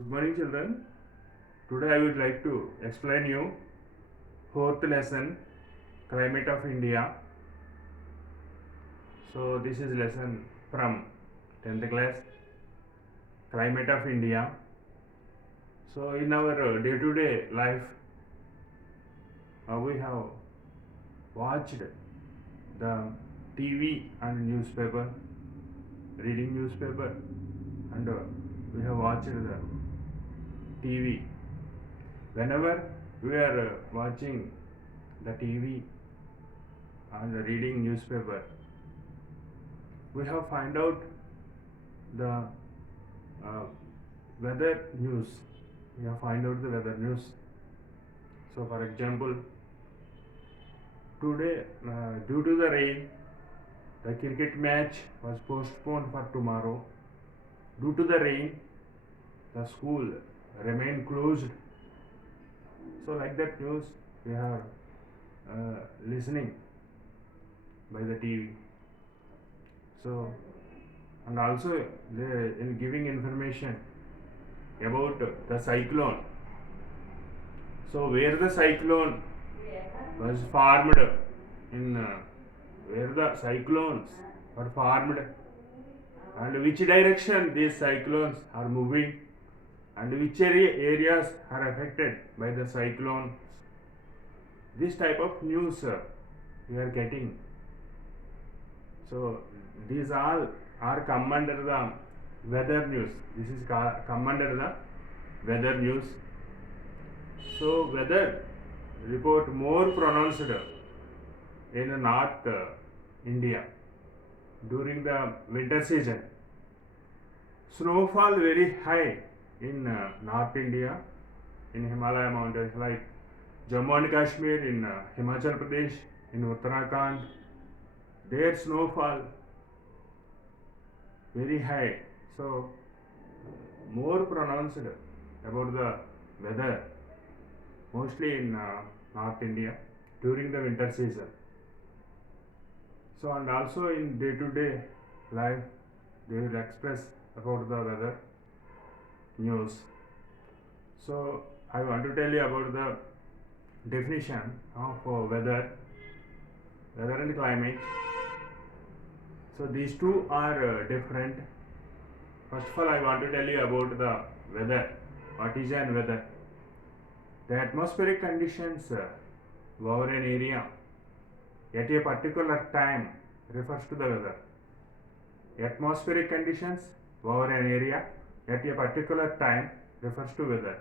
Good morning, children. Today I would like to explain you fourth lesson, Climate of India. So this is lesson from 10th class, Climate of India. So in our day-to-day life, we have watched the TV and newspaper, reading newspaper, and we have watched the TV. Whenever we are watching the TV and reading newspaper, we have find out the weather news. We have find out the weather news. So, for example, today due to the rain, the cricket match was postponed for tomorrow. Due to the rain, the school remained closed. So, like that news, we are listening by the TV. So, and also they in giving information about the cyclone. So, where the cyclone was formed in where the cyclones are formed and which direction these cyclones are moving and which areas are affected by the cyclones. This type of news we are getting. So these all are come under the weather news. This is come under the weather news. So weather report more pronounced in North India during the winter season. Snowfall very high in North India, in Himalaya mountains like Jammu and Kashmir, in Himachal Pradesh, in Uttarakhand. Their snowfall very high. So more pronounced about the weather, mostly in North India during the winter season. So and also in day-to-day life, they will express about the weather news. So I want to tell you about the definition of weather and climate. So these two are different. First of all, I want to tell you about the weather. What is an weather? The atmospheric conditions over an area at a particular time refers to the weather. Atmospheric conditions over an area at a particular time refers to weather.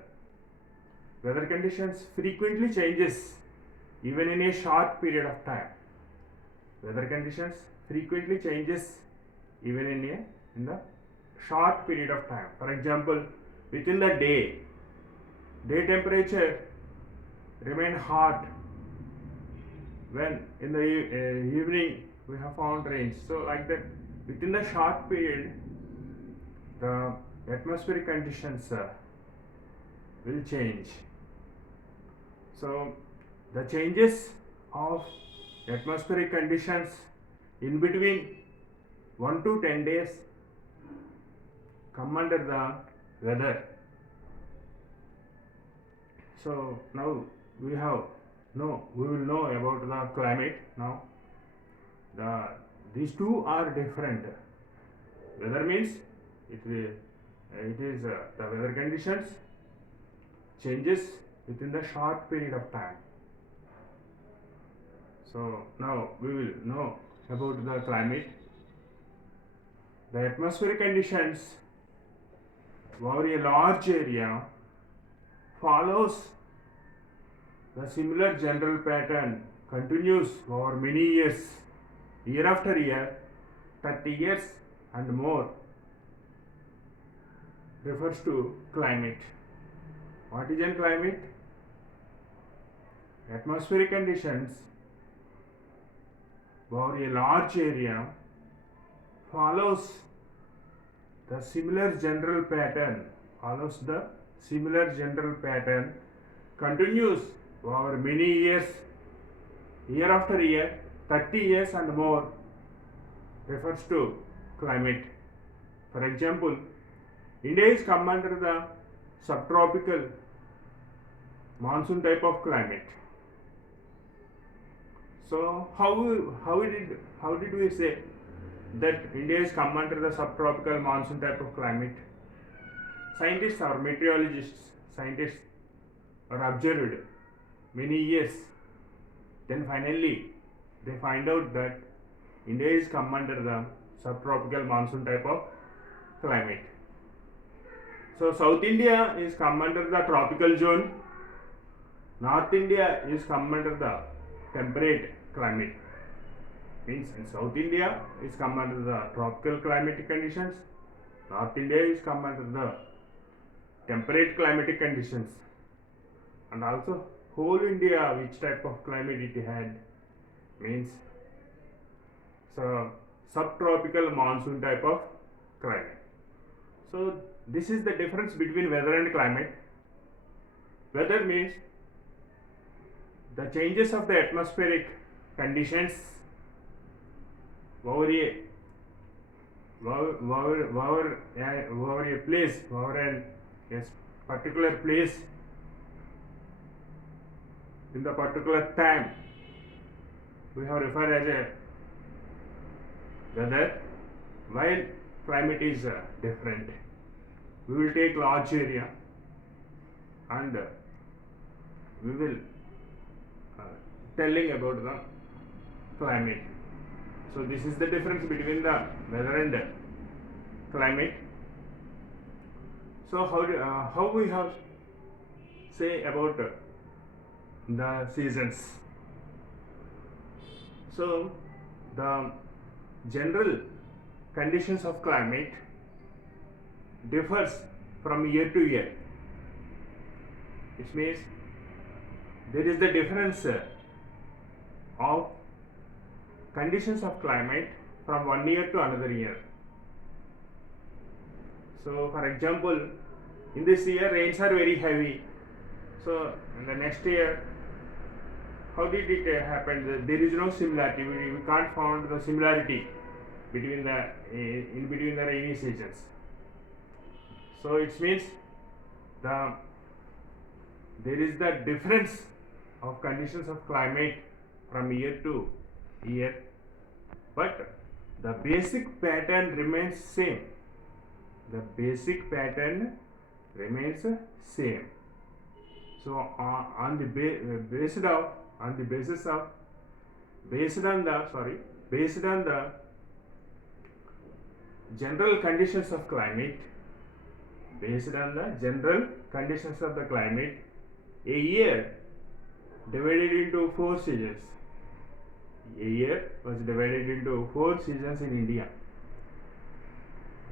Weather conditions frequently changes even in a short period of time. Weather conditions frequently changes even in the short period of time. For example, within the day temperature remain hot, when in the evening we have found rains. So like that, within the short period, the atmospheric conditions will change. So the changes of atmospheric conditions in between 1 to 10 days come under the weather. So now we will know about the climate now. These two are different. Weather means it is the weather conditions changes within the short period of time. So now we will know about the climate. The atmospheric conditions over a large area follows the similar general pattern, continues over many years, year after year, 30 years and more, refers to climate. What is a climate? Atmospheric conditions over a large area follows the similar general pattern, continues over many years, year after year, 30 years and more, refers to climate. For example, India is come under the subtropical monsoon type of climate. So how did we say that India is come under the subtropical monsoon type of climate? Scientists or meteorologists, scientists are observed many years. Then finally they find out that India is come under the subtropical monsoon type of climate. So South India is come under the tropical zone. North India is come under the temperate climate. Means in South India is come under the tropical climatic conditions. North India is come under the temperate climatic conditions. And also whole India, which type of climate it had, means so subtropical monsoon type of climate. So this is the difference between weather and climate. Weather means the changes of the atmospheric conditions over a place, over an particular place in the particular time, we have referred as a weather, while climate is different. We will take large area and we will telling about the climate. So this is the difference between the weather and climate. So how we have say about the seasons. So the general conditions of climate differs from year to year. It means there is the difference of conditions of climate from one year to another year. So for example, in this year rains are very heavy. So in the next year, how did it happen? There is no similarity. We can't find the similarity between the in between the rainy seasons. So it means there is the difference of conditions of climate from year to year, but the basic pattern remains same. The basic pattern remains same. So on the based on the general conditions of climate, based on the general conditions of the climate, a year divided into 4 seasons. A year was divided into 4 seasons in India.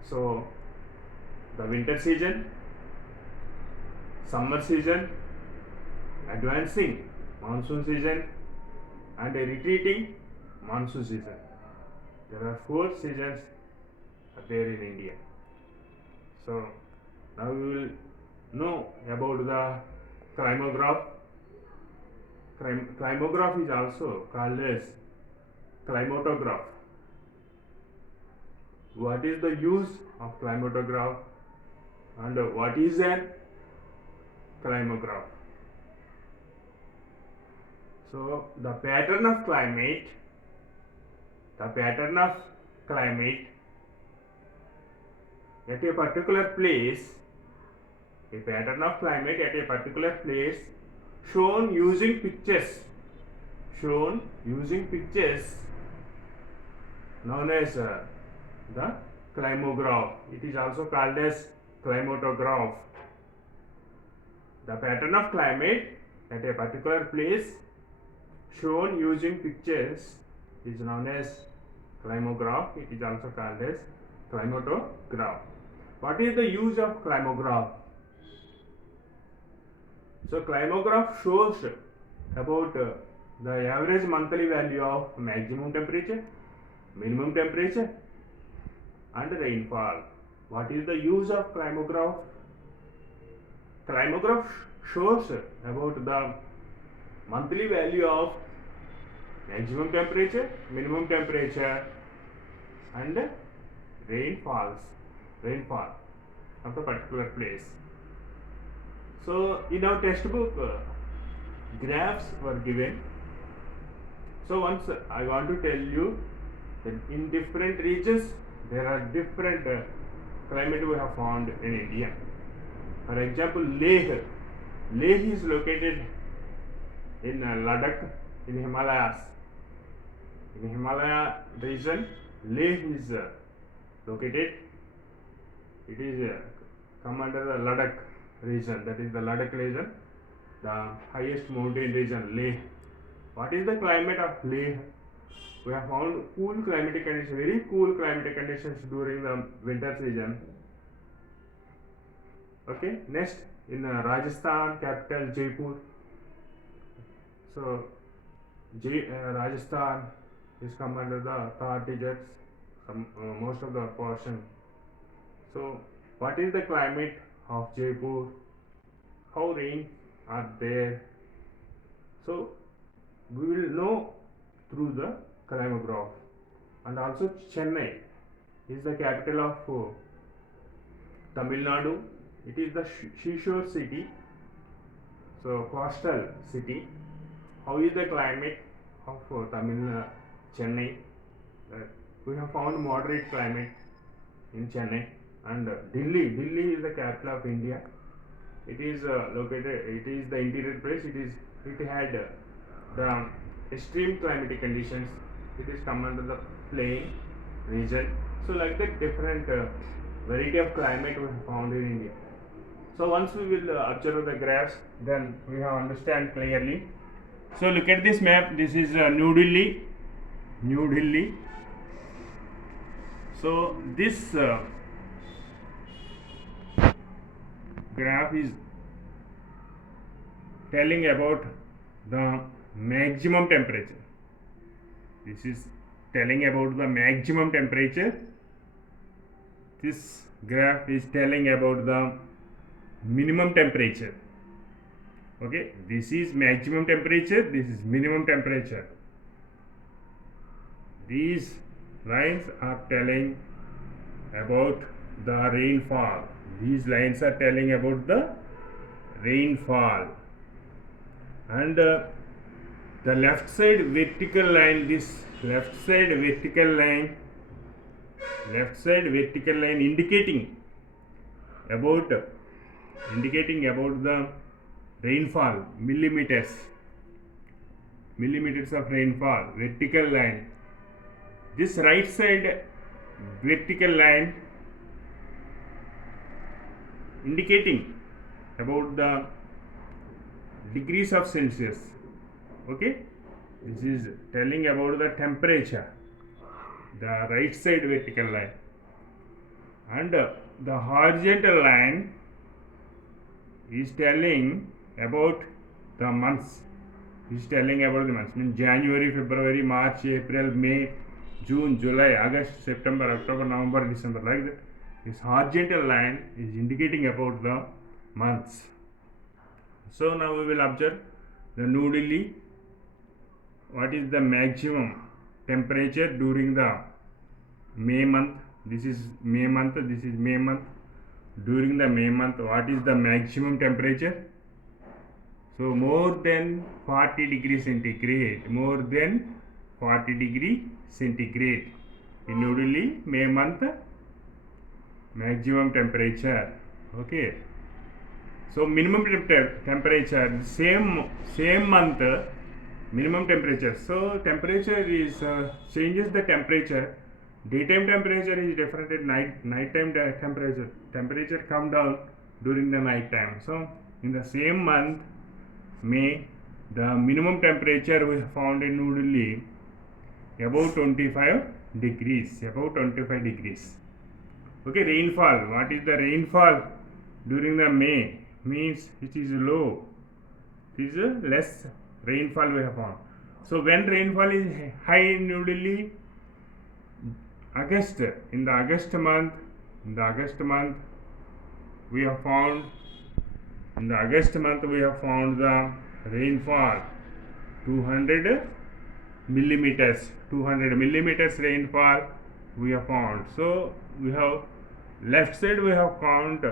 So the winter season, summer season, advancing monsoon season, and a retreating monsoon season. There are 4 seasons there in India. So now we will know about the climograph. Climograph is also called as climatograph. What is the use of climatograph and what is an climograph? So the pattern of climate at a particular place, shown using pictures known as the climograph. It is also called as climatograph. The pattern of climate at a particular place shown using pictures is known as climograph. It is also called as climatograph. What is the use of climograph? So climograph shows about the average monthly value of maximum temperature, minimum temperature, and rainfall. What is the use of climograph? Climograph shows about the monthly value of maximum temperature, minimum temperature, and rainfall of a particular place. So in our textbook, graphs were given. So once I want to tell you that in different regions there are different climate we have found in India. For example, Leh. Leh is located in Ladakh in Himalayas. In Himalaya region, Leh is located. It is come under the Ladakh region. That is the Ladakh region, the highest mountain region, Leh. What is the climate of Leh? We have found cool climatic conditions, very cool climatic conditions during the winter season. Okay, next in Rajasthan, capital Jaipur. So Rajasthan is come under the Thar deserts, most of the portion. So what is the climate of Jaipur? How rain are there? So we will know through the climograph. And also Chennai is the capital of Tamil Nadu. It is the seashore city, so coastal city. How is the climate of Chennai? We have found moderate climate in Chennai. And Delhi is the capital of India. It is located. It is the interior place. It had the extreme climatic conditions. It is come under the plain region. So like that, different variety of climate we have found in India. So once we will observe the graphs, then we have understand clearly. So look at this map. This is New Delhi. New Delhi. So this graph is telling about the maximum temperature. This is telling about the maximum temperature. This graph is telling about the minimum temperature. Okay, this is maximum temperature, this is minimum temperature. These lines are telling about the rainfall. These lines are telling about the rainfall. And the left side vertical line, this left side vertical line indicating about the rainfall, millimeters of rainfall, vertical line. This right side vertical line indicating about the degrees of Celsius. Okay, this is telling about the temperature, the right side vertical line. And the horizontal line is telling about the months. Is telling about the months. Means January, February, March, April, May, June, July, August, September, October, November, December, like that. This horizontal line is indicating about the months. So now we will observe the New Delhi. What is the maximum temperature during the May month? This is May month. This is May month. During the May month, what is the maximum temperature? So more than 40 degrees centigrade. More than 40 degree centigrade. In New Delhi, May month, maximum temperature. Okay. So minimum temperature, same month, minimum temperature. So temperature is changes the temperature. Daytime temperature is different at nighttime temperature come down during the night time. So in the same month, May, the minimum temperature we found in New Delhi about 25 degrees. Okay, rainfall. What is the rainfall during the May? Means it is low. It is a less rainfall we have found. So when rainfall is high in New Delhi, August, in the August month, we have found the rainfall 200 millimeters. 200 millimeters rainfall we have found. So we have left side we have count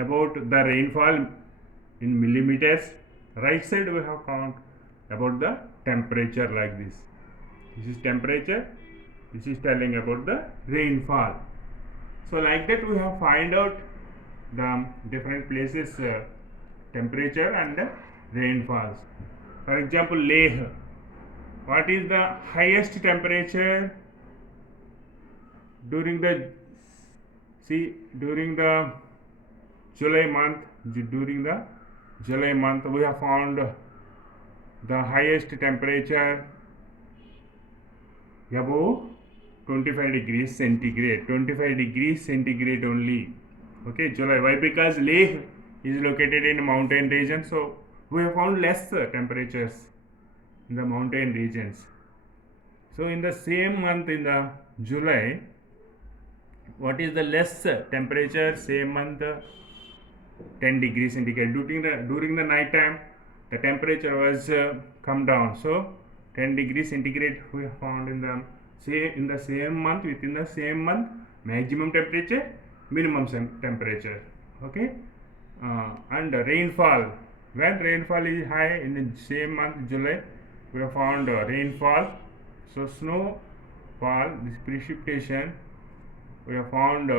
about the rainfall in millimeters. Right side we have count about the temperature like this. This is temperature. This is telling about the rainfall. So like that we have find out the different places temperature and rainfalls. For example, Leh. What is the highest temperature during the during the July month? During the July month we have found the highest temperature above 25 degrees centigrade. 25 degrees centigrade only. Okay, July. Why? Because Leh is located in mountain region, so we have found less temperatures in the mountain regions. So in the same month, in the July, what is the less temperature? Same month, 10 degrees centigrade. During the night time, the temperature was come down. So 10 degrees centigrade we have found in the same month, within the same month, maximum temperature, minimum temperature. Okay, and rainfall. When rainfall is high in the same month, July, we have found rainfall. So snowfall, this precipitation, we have found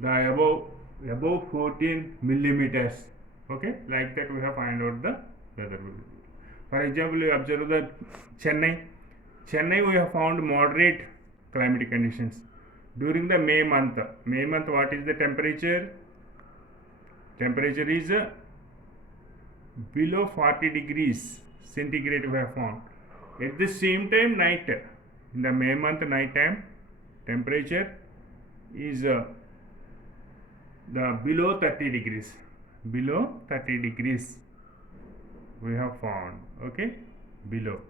the above 14 millimeters. Okay, like that we have find out the weather. For example, you observe the Chennai. Chennai we have found moderate climatic conditions during the May month. May month, what is the temperature? Temperature is below 40 degrees centigrade we have found. At the same time, night, in the May month night time, temperature is the below 30 degrees. Below 30 degrees we have found. Okay, below.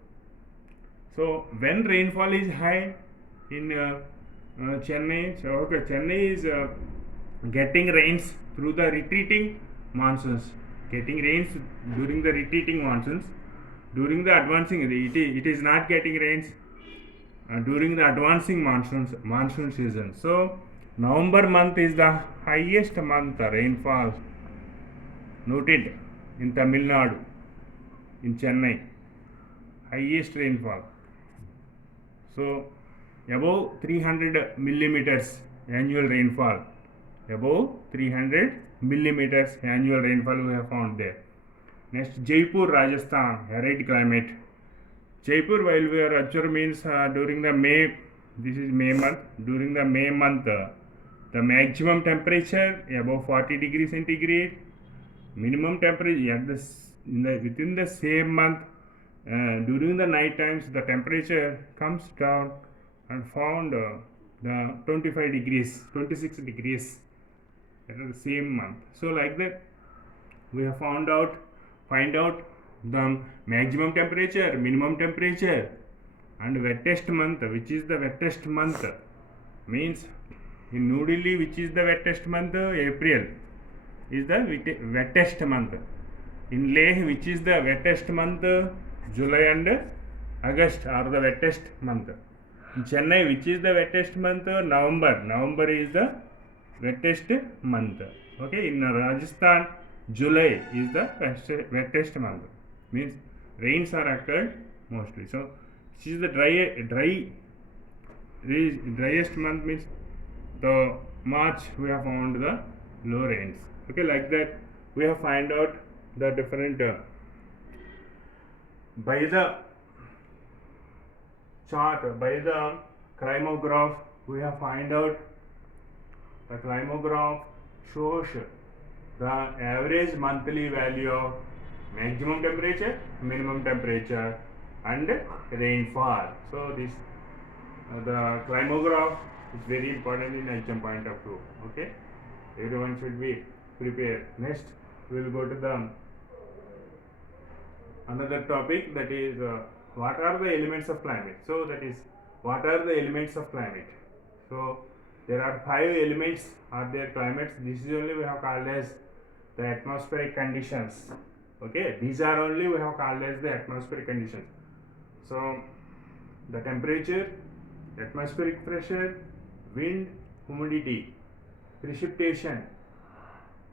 So when rainfall is high in Chennai, so okay, Chennai is getting rains through the retreating monsoons. Getting rains during the retreating monsoons. During the advancing, it is not getting rains during the advancing monsoon season. So November month is the highest month rainfall noted in Tamil Nadu, in Chennai, highest rainfall. So above 300 millimeters annual rainfall. Above 300 millimeters annual rainfall we have found there. Next, Jaipur, Rajasthan, arid climate. Jaipur, while we are observing, means during the May, this is May month, during the May month, the maximum temperature above 40 degrees centigrade, minimum temperature at within the same month, during the night times, the temperature comes down and found the 25 degrees, 26 degrees at the same month. So like that, we have find out the maximum temperature, minimum temperature, and wettest month. Which is the wettest month? Means in New Delhi, which is the wettest month? April is the wettest month. In Leh, which is the wettest month? July and August are the wettest month. In Chennai, which is the wettest month? November. November is the wettest month. Okay, in Rajasthan, July is the wettest month. Means rains are occurred mostly. So this is the driest month, means the March we have found the low rains. Okay, like that we have find out the different by the chart, by the climograph we have find out the climograph shows the average monthly value of maximum temperature, minimum temperature, and rainfall. So this the climograph is very important in exam point of view. Okay, everyone should be prepared. Next, we will go to the another topic, that is what are the elements of climate. So that is, what are the elements of climate? So there are 5 elements are there climates. This is only we have called as the atmospheric conditions. Okay, these are only we have called as the atmospheric conditions. So the temperature, atmospheric pressure, wind, humidity, precipitation,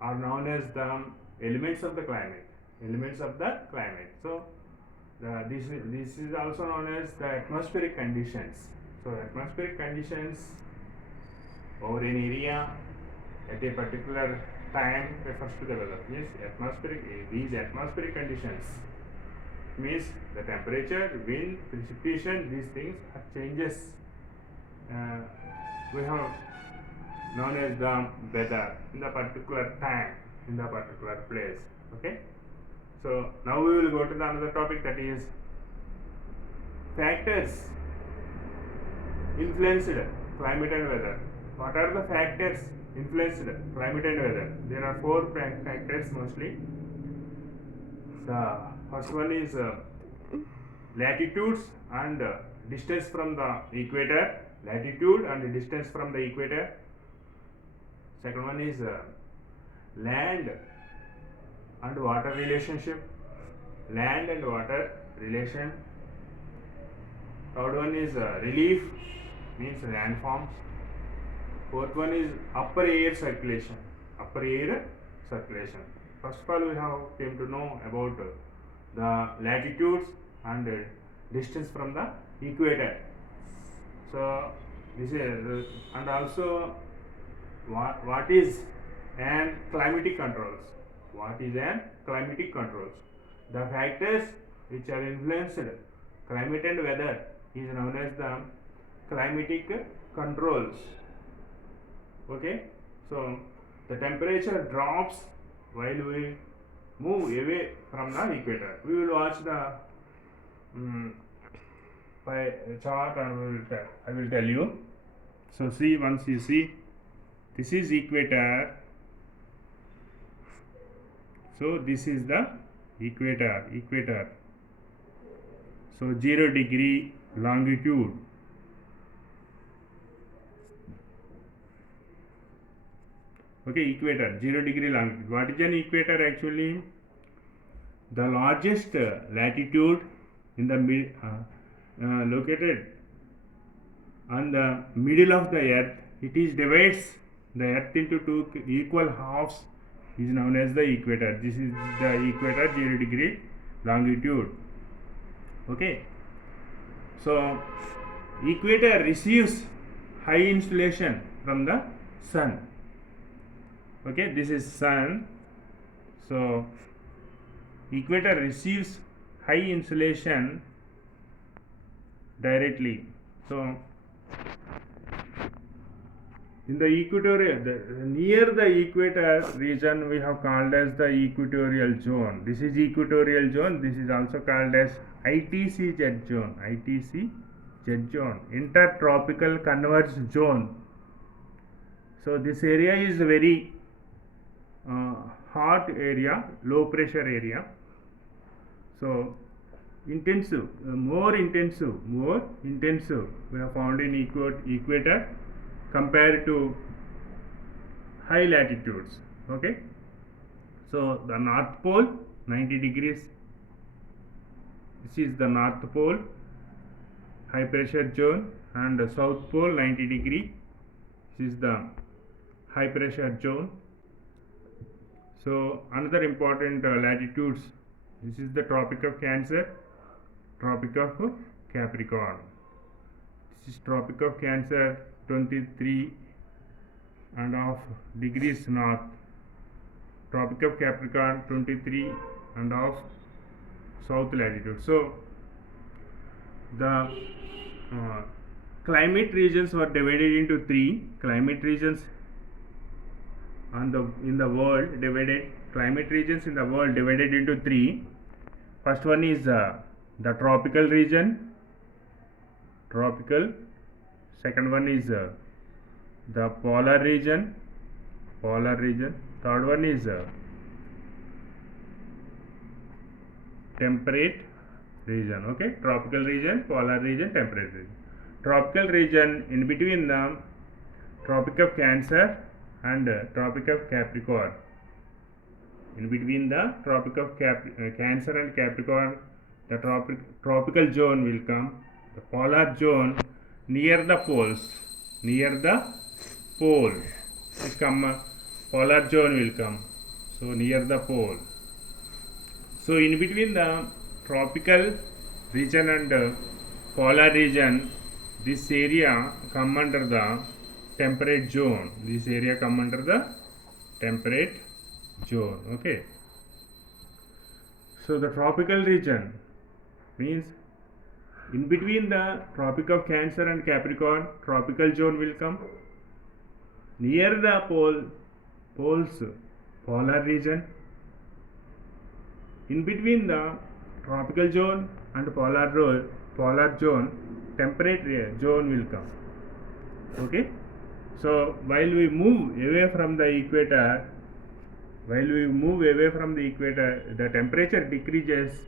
are known as the elements of the climate. Elements of the climate. So this is also known as the atmospheric conditions. So atmospheric conditions over an area at a particular time refers to the weather. Yes, these atmospheric conditions means the temperature, wind, precipitation, these things are changes. We have known as the weather in the particular time, in the particular place. Okay. So now we will go to the another topic, that is factors influenced climate and weather. What are the factors influenced climate and weather? There are four factors mostly. The first one is latitudes and distance from the equator. Latitude and distance from the equator. Second one is land and water relationship. Land and water relation. Third one is relief, means landforms. Fourth one is upper air circulation. Upper air circulation. First of all, we have came to know about the latitudes and distance from the equator. So this is and also what is and climatic controls. What is and climatic controls? The factors which are influenced climate and weather is known as the climatic controls. Okay, so the temperature drops while we move away from the equator. We will watch the by chart and I will tell you. So see, once you see, this is equator. So this is the equator. So 0 degree longitude. Okay, equator, 0 degree longitude. What is an equator actually? The largest latitude in the located on the middle of the earth. It is divides the earth into two equal halves, is known as the equator. This is the equator, 0 degree longitude. Okay, so equator receives high insolation from the sun. Okay, this is sun. So equator receives high insolation directly. So in the equatorial, near the equator region, we have called as the equatorial zone. This is equatorial zone. This is also called as ITC jet zone. ITC jet zone, intertropical convergence zone. So this area is very hot area, low pressure area. So intensive, more intensive we have found in equator compared to high latitudes. Okay, so the North Pole 90 degrees. This is the North Pole, high pressure zone, and the South Pole 90 degree. This is the high pressure zone. So another important latitudes. This is the Tropic of Cancer, Tropic of Capricorn. This is Tropic of Cancer, 23.5 degrees north. Tropic of Capricorn, 23.5 south latitude. So the climate regions were divided into three. Climate regions in the world divided. Climate regions in the world divided into three. First one is the tropical region. Tropical. Second one is the polar region. Polar region. Third one is temperate region. Okay, tropical region, polar region, temperate region. Tropical region in between the Tropic of Cancer and Tropic of Capricorn. In between the Tropic of Cancer and Capricorn, the tropical zone will come. The polar zone near the poles. Near the pole, polar zone will come. so near the pole. So in between the tropical region and polar region, this area come under the temperate zone. This area come under the temperate zone. Okay. So the tropical region means in between the Tropic of Cancer and Capricorn, tropical zone will come. Near the poles, polar region. In between the tropical zone and polar zone, temperate zone will come. Okay. So while we move away from the equator, the temperature decreases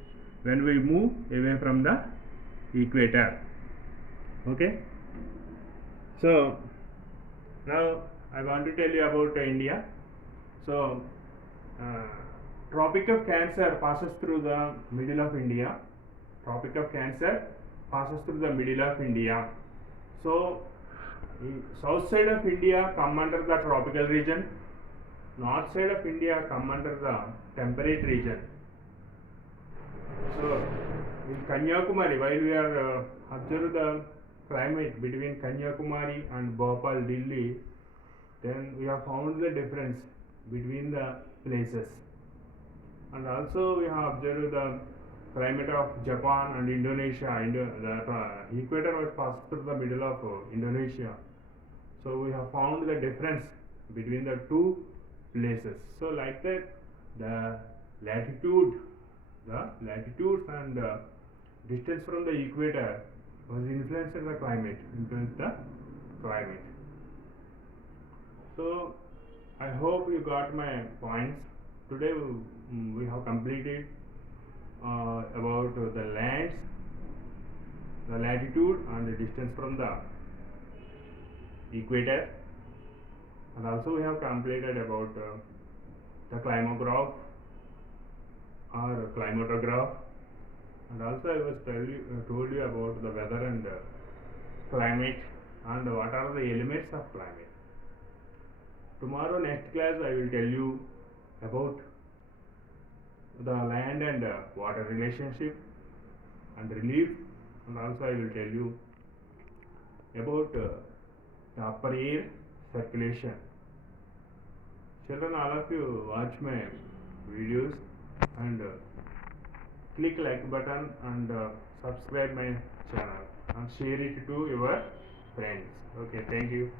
when we move away from the equator. Okay. So now I want to tell you about India. So Tropic of Cancer passes through the middle of India. Tropic of Cancer passes through the middle of India. So south side of India come under the tropical region. North side of India come under the temperate region. So in Kanyakumari, while we are observe the climate between Kanyakumari and Bhopal, Delhi, then we have found the difference between the places. And also we have observed the climate of Japan and Indonesia. The equator was passed through the middle of Indonesia. So we have found the difference between the two places. So like that, the latitudes and distance from the equator was influenced the climate. So I hope you got my points. Today we have completed about the lands, the latitude and the distance from the equator, and also we have completed about the climatograph or climatograph, and also I was told you about the weather and climate and what are the elements of climate. Tomorrow next class I will tell you about the land and water relationship and relief, and also I will tell you about the upper air circulation. Children, all of you watch my videos and click like button and subscribe my channel and share it to your friends. Okay, thank you.